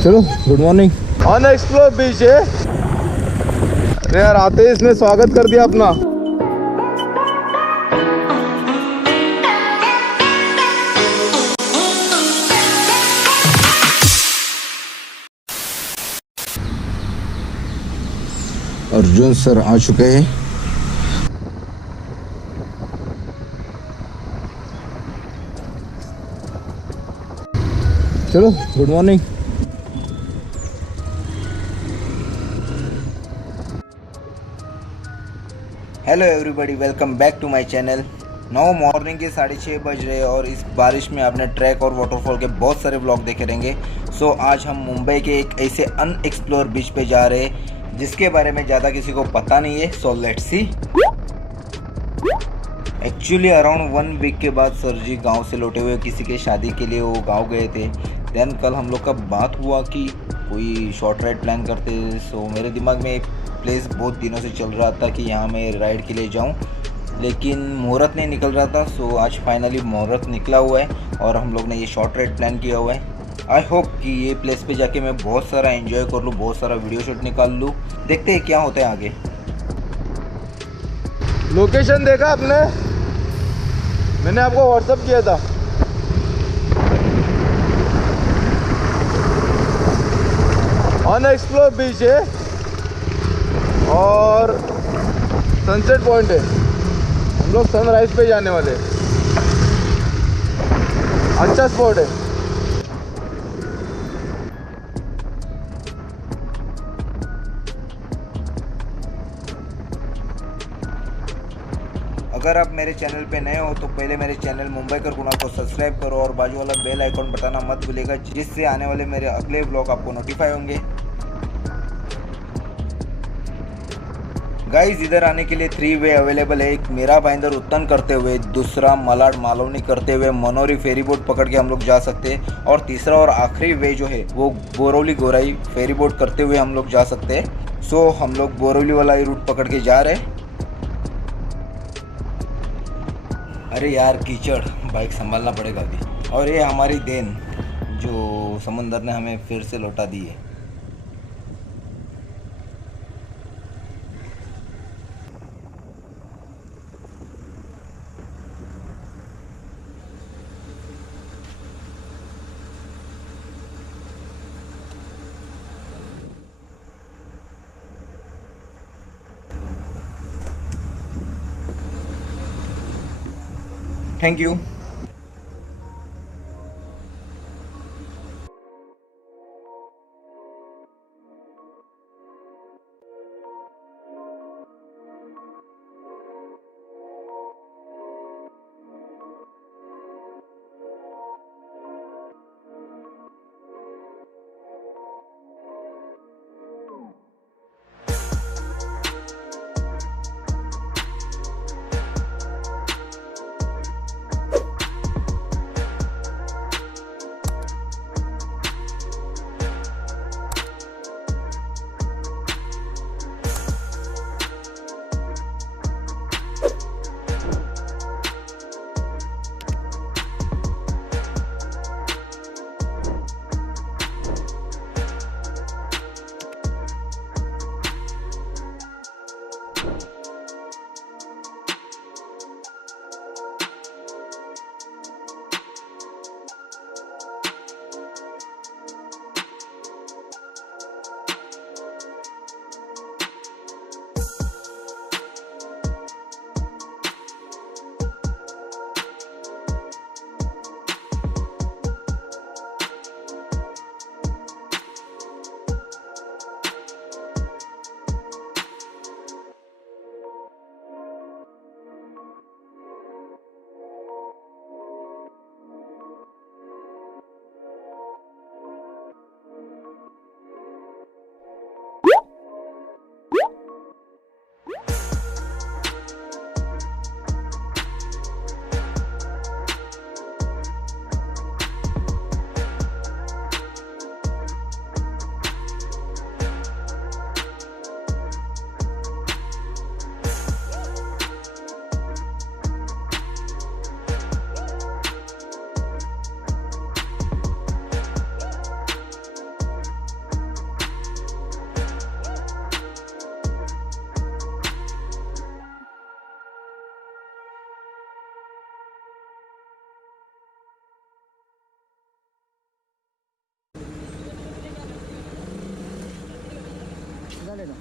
चलो good morning. On explore बीच है। अरे यार आते ही इसने स्वागत कर दिया अपना। अर्जुन सर आ चुके हैं। चलो good morning. Hello everybody, welcome back to my channel. Now morning के 6:30 बज रहे हैं और इस बारिश में आपने ट्रैक और वाटरफॉल के बहुत सारे व्लॉग देखे रहेंगे। सो आज हम मुंबई के एक ऐसे अनएक्सप्लोर बीच पे जा रहे हैं जिसके बारे में ज़्यादा किसी को पता नहीं है। So let's see. Actually around 1 week के बाद सर जी गाँव से लौटे हुए, किसी के शादी के लिए वो गाँव गए थे। देन कल हम लोग का बात हुआ कि कोई शॉर्ट राइड प्लान करते। सो मेरे दिमाग में एक प्लेस बहुत दिनों से चल रहा था कि यहाँ मैं राइड के लिए जाऊँ, लेकिन मुहूर्त नहीं निकल रहा था। सो आज फाइनली मुहूर्त निकला हुआ है और हम लोग ने ये शॉर्ट राइड प्लान किया हुआ है। आई होप कि ये प्लेस पे जाके मैं बहुत सारा एंजॉय कर लूँ, बहुत सारा वीडियो शूट निकाल लूँ। देखते हैं क्या होता है आगे। लोकेशन देखा आपने? मैंने आपको व्हाट्सअप किया था। ऑन एक्सप्लोर बीच है और सनसेट पॉइंट है। हम लोग सनराइज पे जाने वाले हैं। अच्छा स्पॉट है। अगर आप मेरे चैनल पे नए हो तो पहले मेरे चैनल मुंबई कर गुना को सब्सक्राइब करो और बाजू वाला बेल आइकॉन बताना मत भूलिएगा, जिससे आने वाले मेरे अगले व्लॉग आपको नोटिफाई होंगे। गाइस, इधर आने के लिए 3 वे अवेलेबल है। एक मीरा भाईंदर उत्तन करते हुए, दूसरा मलाड मालवनी करते हुए मनोरी फेरी बोट पकड़ के हम लोग जा सकते हैं, और तीसरा और आखिरी वे जो है वो बोरवली गोराई फेरी बोट करते हुए हम लोग जा सकते हैं। सो हम लोग बोरवली वाला ही रूट पकड़ के जा रहे हैं। अरे यार कीचड़, बाइक संभालना पड़ेगा अभी। और ये हमारी देन जो समुंदर ने हमें फिर से लौटा दी है। Thank you. आधा ले लो।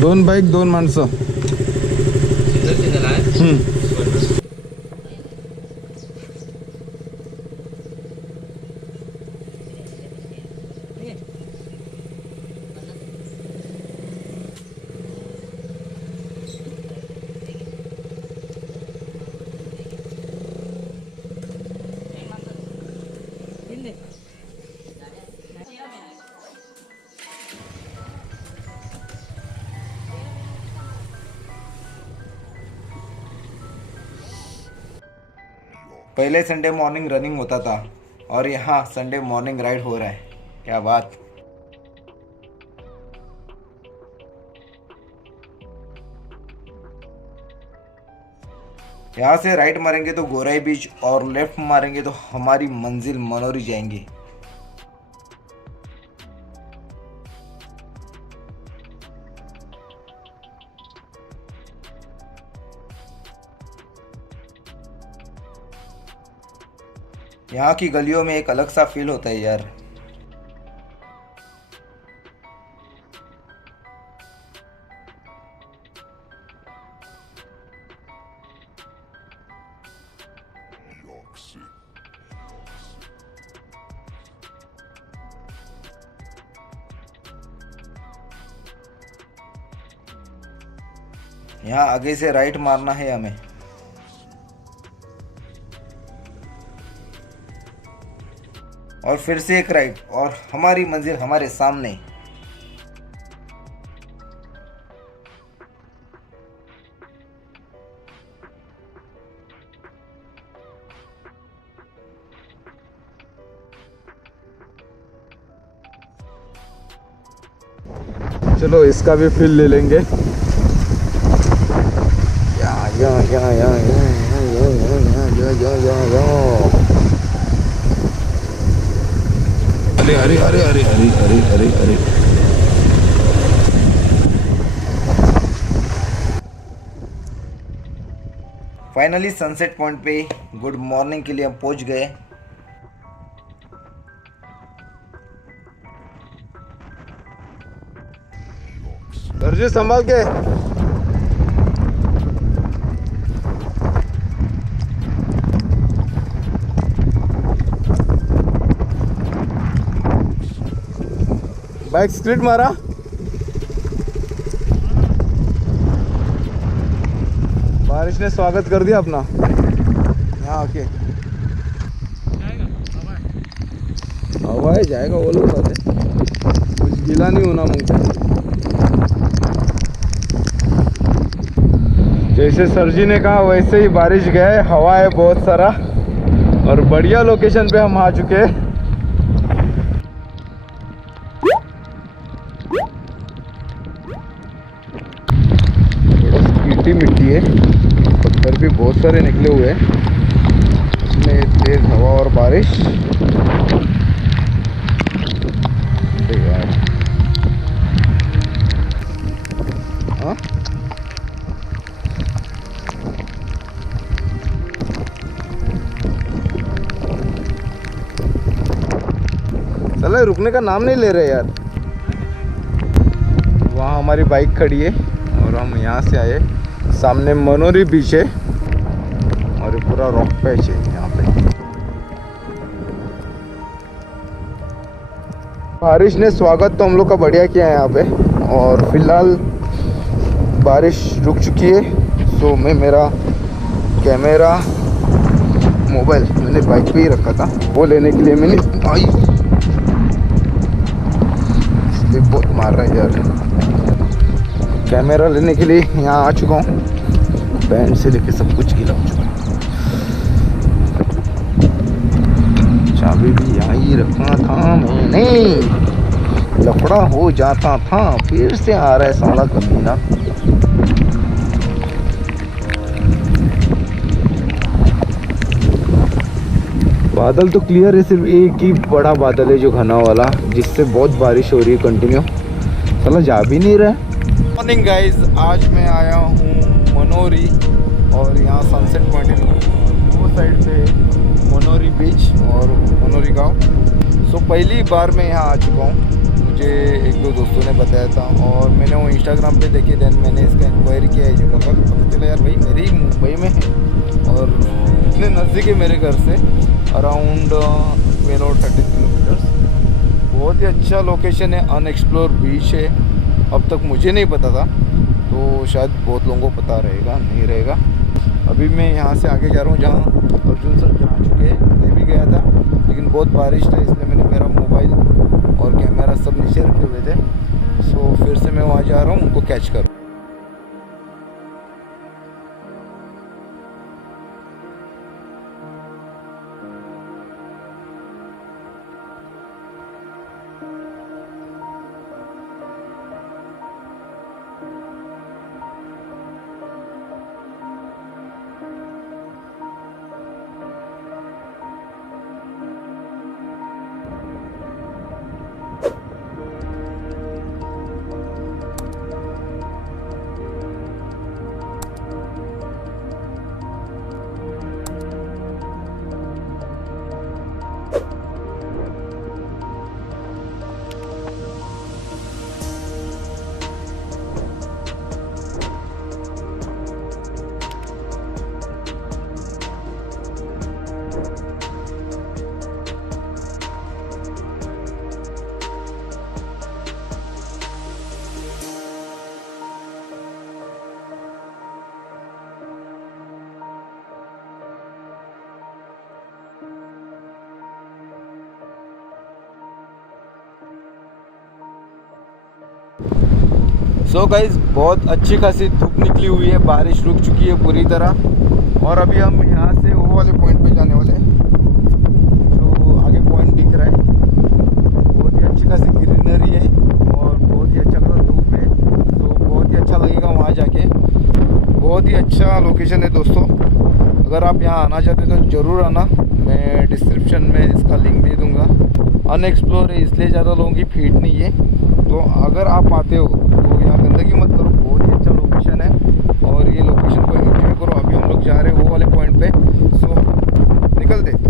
दोन बाईक दोन माणसं. पहले संडे मॉर्निंग रनिंग होता था और यहाँ संडे मॉर्निंग राइड हो रहा है. क्या बात. यहाँ से राइट मारेंगे तो गोराई बीच और लेफ्ट मारेंगे तो हमारी मंजिल मनोरी जाएंगे. यहाँ की गलियों में एक अलग सा फील होता है यार. यहाँ आगे से राइट मारना है हमें. और फिर से एक राइट और हमारी मंजिल हमारे सामने. चलो इसका भी फील ले लेंगे. अरे अरे अरे अरे अरे अरे अरे अरे फाइनली सनसेट पॉइंट पे गुड मॉर्निंग के लिए हम पहुंच गए. सर जी संभाल के. बाइक स्प्लिट मारा. बारिश ने स्वागत कर दिया अपना यहाँ आके. हवा है जाएगा वो लोग बात है. कुछ गीला नहीं होना मुझे. जैसे सर जी ने कहा वैसे ही बारिश गए. हवा है बहुत सारा और बढ़िया लोकेशन पे हम आ चुके हैं. मिट्टी है. पत्थर भी बहुत सारे निकले हुए हैं. इसमें तेज हवा और बारिश. हाँ चलो रुकने का नाम नहीं ले रहे यार. वहाँ हमारी बाइक खड़ी है और हम यहाँ से आए. सामने मनोरी बीच है और पूरा रॉक पैच है यहाँ पे. बारिश ने स्वागत तो हम लोग का बढ़िया किया है यहाँ पे. और फिलहाल बारिश रुक चुकी है. सो मैं मेरा कैमरा मोबाइल मैंने बाइक पे ही रखा था वो लेने के लिए मैंने आई. स्लिप बहुत मार रहा है यार. कैमरा लेने के लिए यहाँ आ चुका हूँ. बैंड से लेके सब कुछ गीला हो चुका है. चाबी भी यहाँ ही रखना था मैंने. लफड़ा हो जाता था. फिर से आ रहा है साला कमीना. बादल तो क्लियर है, सिर्फ एक ही बड़ा बादल है जो घना वाला, जिससे बहुत बारिश हो रही है कंटिन्यू। साला जा भी नहीं रहा है। मॉर्निंग गाइस, आज मैं आया हूँ मनोरी और यहाँ सनसेट पॉइंट है और वो साइड पे मनोरी बीच और मनोरी गांव। सो पहली बार मैं यहाँ आ चुका हूँ, मुझे एक दो दोस्तों ने बताया था और मैंने वो इंस्टाग्राम पे देखी। देन मैंने इसका इंक्वायरी किया है जगह पर, पता चला यार भाई मेरे ही मुंबई में है और इतने नज़दीक है मेरे घर से, अराउंड 12 और 13 किलोमीटर्स। बहुत ही अच्छा लोकेशन है, अनएक्सप्लोर बीच है। अब तक मुझे नहीं पता था, तो शायद बहुत लोगों को पता रहेगा, नहीं रहेगा। अभी मैं यहाँ से आगे जा रहा हूँ जहाँ अर्जुन सर जा चुके हैं। मैं भी गया था लेकिन बहुत बारिश था, इसलिए मैंने मेरा मोबाइल और कैमरा सब नीचे रखे हुए थे। सो फिर से मैं वहाँ जा रहा हूँ उनको कैच करूँ। सो गाइस, बहुत अच्छी खासी धूप निकली हुई है, बारिश रुक चुकी है पूरी तरह और अभी हम यहाँ से वो वाले पॉइंट पे जाने वाले हैं जो आगे पॉइंट दिख रहा है। बहुत ही अच्छी खासी ग्रीनरी है और बहुत ही अच्छा खासा धूप है, तो बहुत ही अच्छा लगेगा वहाँ जाके। बहुत ही अच्छा लोकेशन है दोस्तों, अगर आप यहाँ आना चाहते तो ज़रूर आना। मैं डिस्क्रिप्शन में इसका लिंक दे दूँगा। अनएक्सप्लोर है इसलिए ज़्यादा लोगों की भीड़ नहीं है, तो अगर आप आते हो तो यहाँ गंदगी मत करो। बहुत ही अच्छा लोकेशन है और ये लोकेशन को एंजॉय करो। अभी हम लोग जा रहे हैं वो वाले पॉइंट पे, सो निकलते।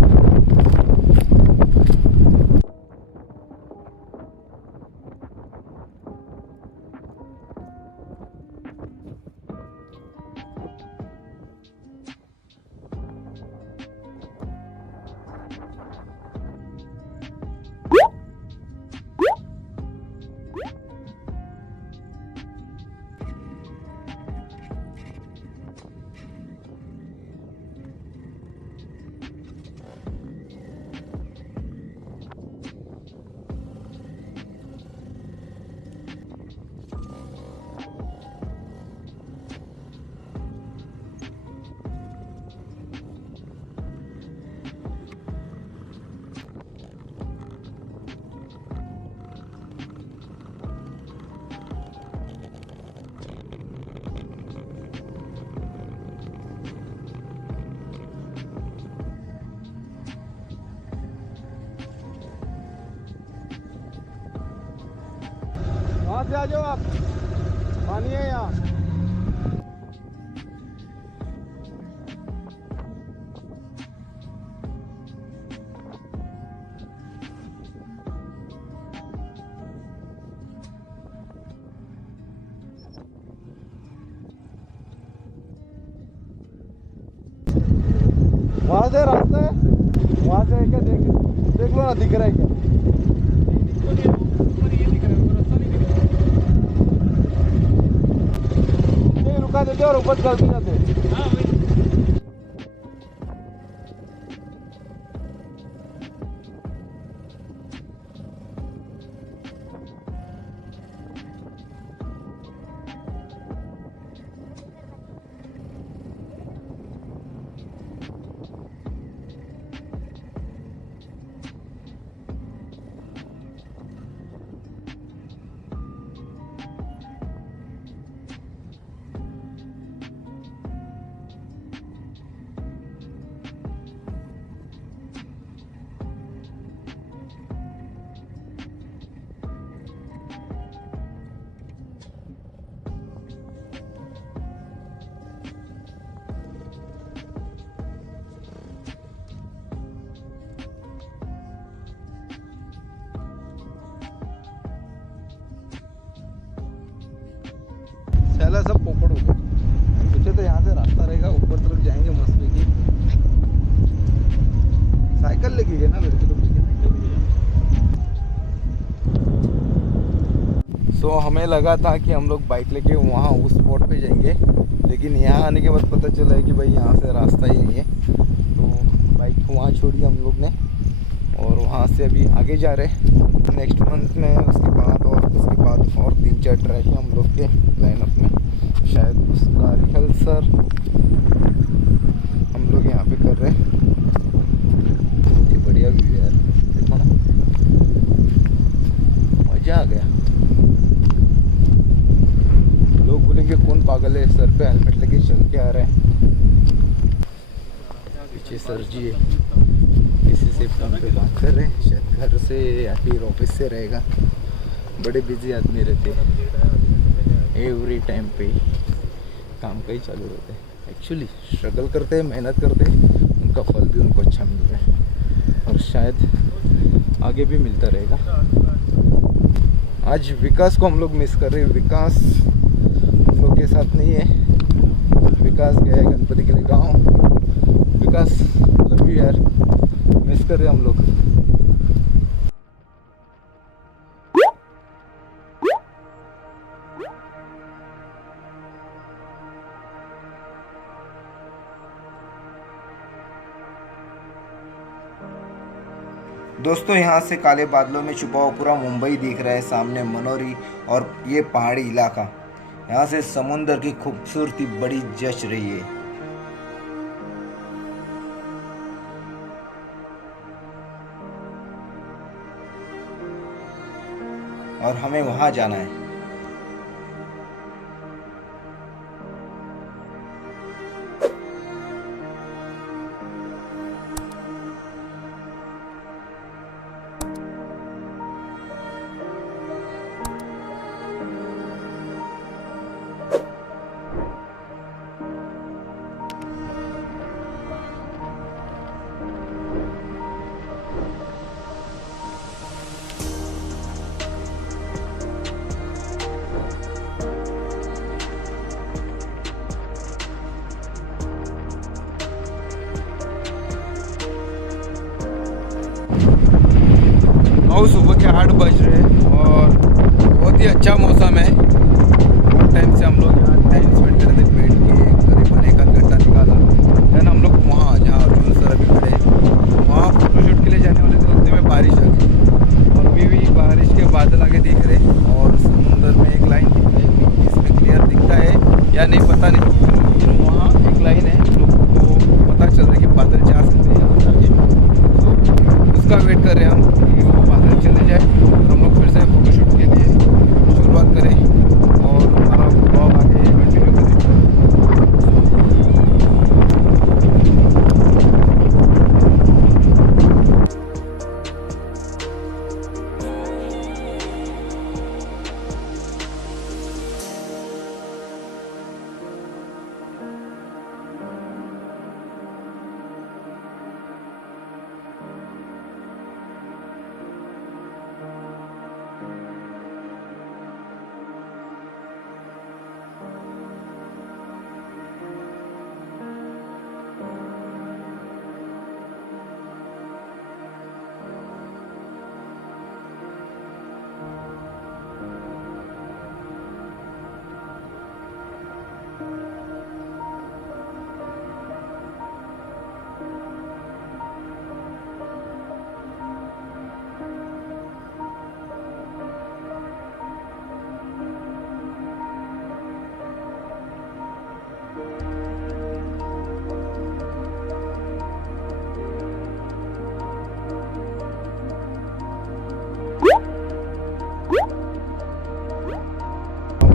वहाँ से आ जाओ आप, पानी है यहाँ। वहाँ से रास्ता है, वहाँ से क्या देख लो ना, दिख रहा है क्या? नहीं, रुका देते और ऊपर चलते जाते। मोकड़ हो गया। सोचे तो यहाँ से रास्ता रहेगा, ऊपर तरफ जाएंगे मस्त की। साइकिल लेके गए ना मेरे को तो। सो हमें लगा था कि हम लोग बाइक लेके वहाँ उस स्पॉट पे जाएंगे, लेकिन यहाँ आने के बाद पता चला है कि भाई यहाँ से रास्ता ही नहीं है। तो बाइक को वहाँ छोड़ी हम लोग ने और वहाँ से अभी आगे जा रहे हैं। नेक्स्ट मंथ में उसके बाद और 3-4 ट्रैक है हम लोग के लाइनअप में। शायद उसका रिहर्सल हम लोग यहाँ पे कर रहे हैं। ये बढ़िया व्यू है यार, देखो ना, मज़ा आ गया। लोग बोलेंगे कौन पागल है, सर पे हेलमेट लेके चल के आ रहे हैं। पीछे सर जी है, किसी से फोन पे बात कर रहे हैं, शायद घर से या फिर ऑफिस से रहेगा। बड़े बिजी आदमी रहते हैं, एवरी टाइम पे काम का ही चालू रहते हैं। एक्चुअली स्ट्रगल करते हैं, मेहनत करते हैं, उनका फल भी उनको अच्छा मिल रहा है और शायद आगे भी मिलता रहेगा। आज विकास को हम लोग मिस कर रहे हैं। विकास हम लोग के साथ नहीं है। विकास गया है गणपति के लिए गाँव। विकास लव यू यार, मिस कर रहे हैं हम लोग। दोस्तों यहाँ से काले बादलों में छुपा हुआ पूरा मुंबई दिख रहा है, सामने मनोरी और ये पहाड़ी इलाका। यहाँ से समुंदर की खूबसूरती बड़ी जच रही है। और हमें वहाँ जाना है। और सुबह के 8 बज रहे हैं और बहुत ही अच्छा मौसम है। बहुत टाइम से हम लोग यहाँ टाइम स्पेंड कर रहे थे, बैठ के करीबन 1 आध घंटा निकाला। देन हम लोग वहाँ जहाँ अर्जुन सर अभी खड़े हैं वहाँ फोटोशूट के लिए जाने वाले थे, उतने में बारिश आ गई और अभी भी बारिश के बादल आगे दिख रहे और समुंदर में एक लाइन इसमें क्लियर दिखता है या नहीं पता नहीं, लेकिन वहाँ एक लाइन है, लोगों को पता चल रहा है कि बादल जा सकते हैं यहाँ से आगे। तो उसका वेट कर रहे हैं हम कि वो बादल चले जाए और हम लोग फिर से फोटोशूट के लिए शुरुआत करें और हमारा ब्लॉग आगे कंटिन्यू करें।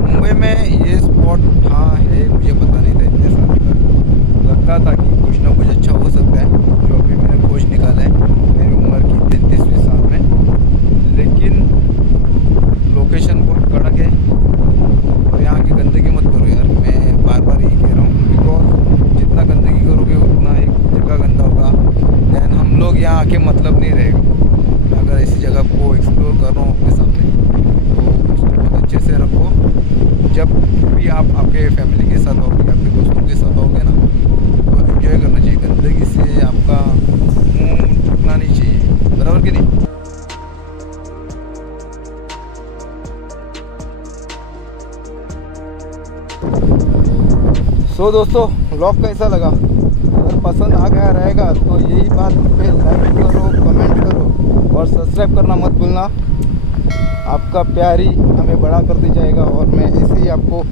मुंबई में ये स्पॉट था है, मुझे पता नहीं था इतने साल तक। लगता था कि कुछ ना कुछ अच्छा हो सकता है, जो अभी मैंने खोज निकाला है मेरी उम्र की 33वीं साल में। लेकिन लोकेशन बहुत कड़क है और यहाँ की गंदगी मत करो यार, मैं बार बार यही कह रहा हूँ। बिकॉज जितना गंदगी करोगे उतना एक जगह गंदा होगा, दैन हम लोग यहाँ आके मतलब नहीं रहेगा। मैं अगर ऐसी जगह को एक्सप्लोर कर रहा हूँ अपने सामने तो उसको बहुत अच्छे से रखो जब भी आप आपके फैमिली के साथ होगे, आपके दोस्तों के साथ होगे ना, तो एंजॉय करना चाहिए। गंदगी से आपका मुंह झुकना नहीं चाहिए, बराबर कि नहीं। सो दोस्तों, व्लॉग कैसा लगा? अगर पसंद आ गया रहेगा तो यही बात पे लाइक करो, कमेंट करो और सब्सक्राइब करना मत भूलना। आपका प्यार ही हमें बड़ा करते जाएगा और मैं ऐसे ही आपको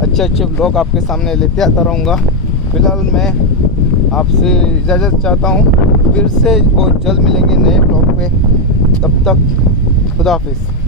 अच्छे अच्छे व्लॉग आपके सामने लेते आता रहूँगा। फ़िलहाल मैं आपसे इजाज़त चाहता हूँ, फिर से बहुत जल्द मिलेंगे नए व्लॉग पे। तब तक खुदा हाफिज़।